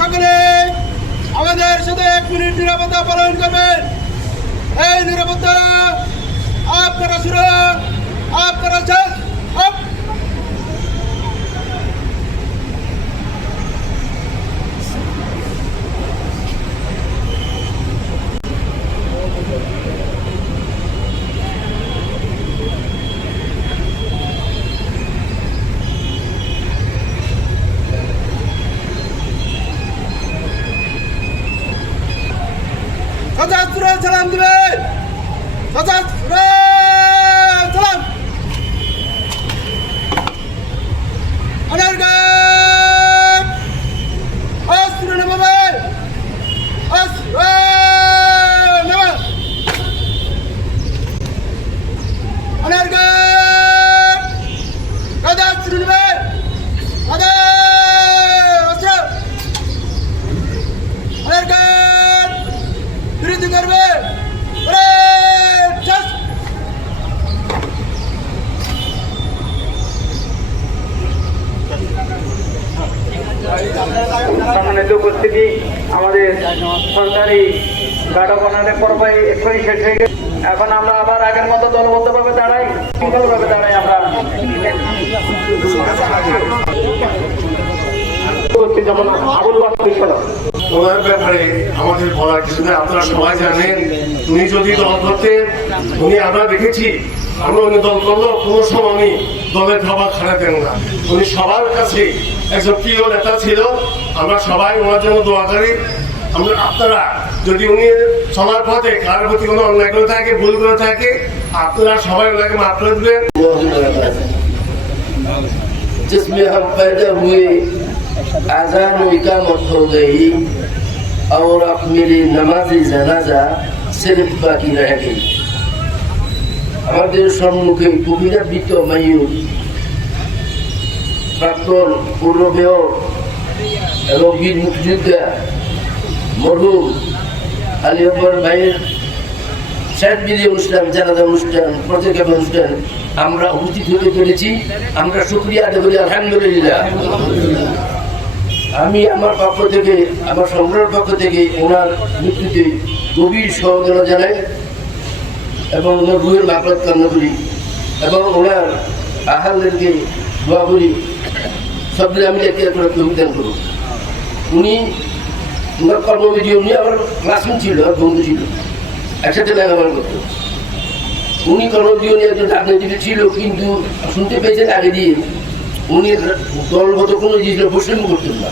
সকলে আমাদের সাথে এক মিনিট নিরাপত্তা পালন করবেন। এই নিরাপত্তা আপনারা শুরু আপনারা শেষ সজাস্ত্র সালাম দিবে সজাস্ত্র সালাম। অনার্গাম সরকারি গাঢ় বনানের পর্ব এক্ষুনি শেষ হয়ে গেছে। এখন আমরা আবার আগের মতো দলবদ্ধভাবে দাঁড়াই। আমরা। উপস্থিত যেমন আবুল বাকর বিশ্বনাথ ওনার ব্যাপারে আমাদের বলার কিছু নেই। আপনারা সবাই জানেন উনি যদি দল করতেন উনি আমরা দেখেছি আমরা উনি দল করলেও কোনো সময় উনি দলের খাবার খারাতেন না। উনি সবার কাছে একজন প্রিয় নেতা ছিল। আমরা সবাই ওনার জন্য দোয়া করি। আমরা আপনারা যদি উনি চলার পথে কার প্রতি কোনো অন্যায় করে থাকে ভুল করে থাকে আপনারা সবাই ওনাকে মাফ করে দেবেন जिसमें हम पैदा हुए आजान व इकामत हो गई और अब मेरी नमाज जनाजा सिर्फ बाकी रह गई আমাদের সম্মুখে কবিরাবৃত মায়ুর প্রাক্তন পূর্ব মেয়র এবং বীর মুক্তিযোদ্ধা মরহুম আলী আকবর ভাইয়ের শেষ বিধি অনুষ্ঠান, জানাজা অনুষ্ঠান প্রতিজ্ঞা অনুষ্ঠান আমরা উপস্থিত হতে পেরেছি। আমরা শুক্রিয়া আদায় করি, আলহামদুলিল্লাহ। আমি আমার পক্ষ থেকে, আমার সংগ্রহের পক্ষ থেকে ওনার মৃত্যুতে গভীর সহযোগিতা জানাই এবং ওনার রুহের মাকড় কান্না করি এবং ওনার আহারদেরকে দোয়া করি। সব দিলে আমি একে করে অভিযান করব উনি ওনার কর্মবিধি উনি আমার ক্লাসমেট ছিল, আমার বন্ধু ছিল। একসাথে লেখাপড়া করতো। উনি কর্মজীবনে একজন রাজনীতিবিদ ছিল, কিন্তু শুনতে পেয়েছেন আগে দিয়ে। উনি দলগত কোনো জিনিস বৈষম্য করতেন না।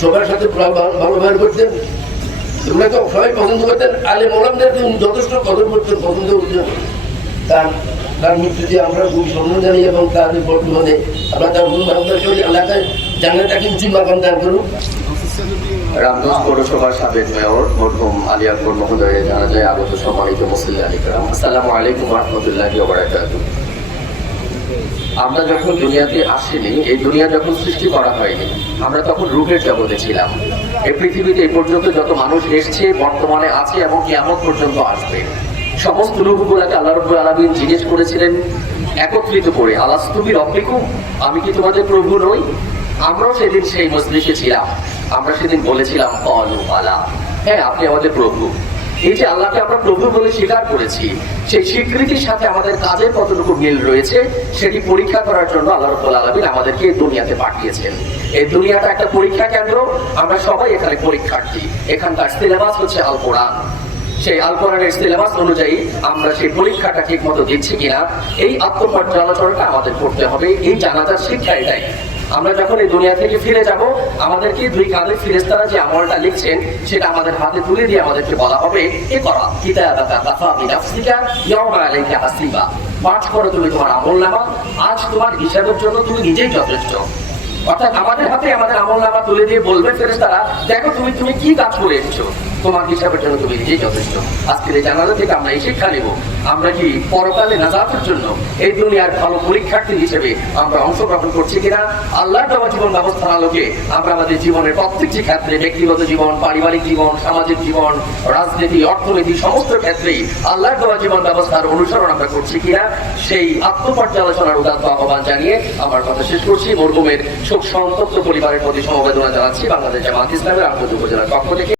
সবার সাথে ভালো ব্যবহার করতেন। ওনাকে সবাই পছন্দ করতেন। আলে মোলামদেরকে উনি যথেষ্ট কদর করতেন, পছন্দ করতেন। তার তার মৃত্যুতে আমরা খুব সম্মান জানি এবং তার বর্তমানে আমরা তার গুণ ভাবনা করি এলাকায় জানাটাকে উচিত মাকাম দান করুন রামগঞ্জ পৌরসভার সাবেক মেয়র মরহুম আলী আকবর মহোদয়ের জানা যায় আগত সম্মানিত মুসলিম আলিকরাম আসসালামু আলাইকুম রহমতুল্লাহ আমরা যখন দুনিয়াতে আসিনি, এই দুনিয়া যখন সৃষ্টি করা হয়নি, আমরা তখন রূপের জগতে ছিলাম। এই পৃথিবীতে এই পর্যন্ত যত মানুষ এসছে, বর্তমানে আছে এবং কিয়ামত পর্যন্ত আসবে। সমস্ত রূপগুলোকে আল্লাহ রব্বুল আলমিন জিজ্ঞেস করেছিলেন, একত্রিত করে আলাস তুমি রব্বিকুম? আমি কি তোমাদের প্রভু নই? আমরাও সেদিন সেই মজলিসে ছিলাম। আমরা সেদিন বলেছিলাম অলু আলা হ্যাঁ আপনি আমাদের প্রভু। এই যে আল্লাহকে আমরা প্রভু বলে স্বীকার করেছি, সেই স্বীকৃতির সাথে আমাদের কাজের কতটুকু মিল রয়েছে, সেটি পরীক্ষা করার জন্য আল্লাহ রব্বুল আলমিন আমাদেরকে এই দুনিয়াতে পাঠিয়েছেন। এই দুনিয়াটা একটা পরীক্ষা কেন্দ্র, আমরা সবাই এখানে পরীক্ষার্থী। এখানকার সিলেবাস হচ্ছে আল কোরআন সেই আল কোরআনের সিলেবাস অনুযায়ী আমরা সেই পরীক্ষাটা ঠিক মতো দিচ্ছি কিনা, এই আত্মপর্যালোচনাটা আমাদের করতে হবে, এই জানাজার শিক্ষা এটাই আমরা যখন এই দুনিয়া থেকে ফিরে যাব, আমাদেরকে দুই কাঁধে ফিরেস্তারা যে আমলটা লিখছেন, সেটা আমাদের হাতে তুলে দিয়ে আমাদেরকে বলা হবে, এ করা কিতাবাকা কাফা বিনাফসিকা, ইয়াউমা আলাইকা হাসিবা। পাঠ করো তুমি তোমার আমল নামা, আজ তোমার হিসাবের জন্য তুমি নিজেই যথেষ্ট। অর্থাৎ আমাদের হাতে আমাদের আমল নামা তুলে দিয়ে বলবে ফেরেস্তারা দেখো তুমি তুমি কি কাজ করে এসেছ? তোমার হিসাবের জন্য তুমি নিজেই যথেষ্ট। আজকের এই জানালা থেকে আমরা এই শিক্ষা নেব। আমরা কি পরকালে নাজাতের জন্য এই দুনিয়ার ভালো পরীক্ষার্থী হিসেবে আমরা অংশগ্রহণ করছি কিনা? আল্লাহর দেওয়া জীবন ব্যবস্থার আলোকে আমরা আমাদের জীবনের প্রত্যেকটি ক্ষেত্রে ব্যক্তিগত জীবন, পারিবারিক জীবন, সামাজিক জীবন, রাজনীতি, অর্থনীতি সমস্ত ক্ষেত্রেই আল্লাহর দেওয়া জীবন ব্যবস্থার অনুসরণ আমরা করছি কিনা? সেই আত্মপর্যালোচনার উদাত্ত আহ্বান জানিয়ে আমার কথা শেষ করছি। মরহুমের শোক সন্তপ্ত পরিবারের প্রতি সমবেদনা জানাচ্ছি। বাংলাদেশ জামাত ইসলামের আন্তর্জাতিক উপজেলার পক্ষ থেকে।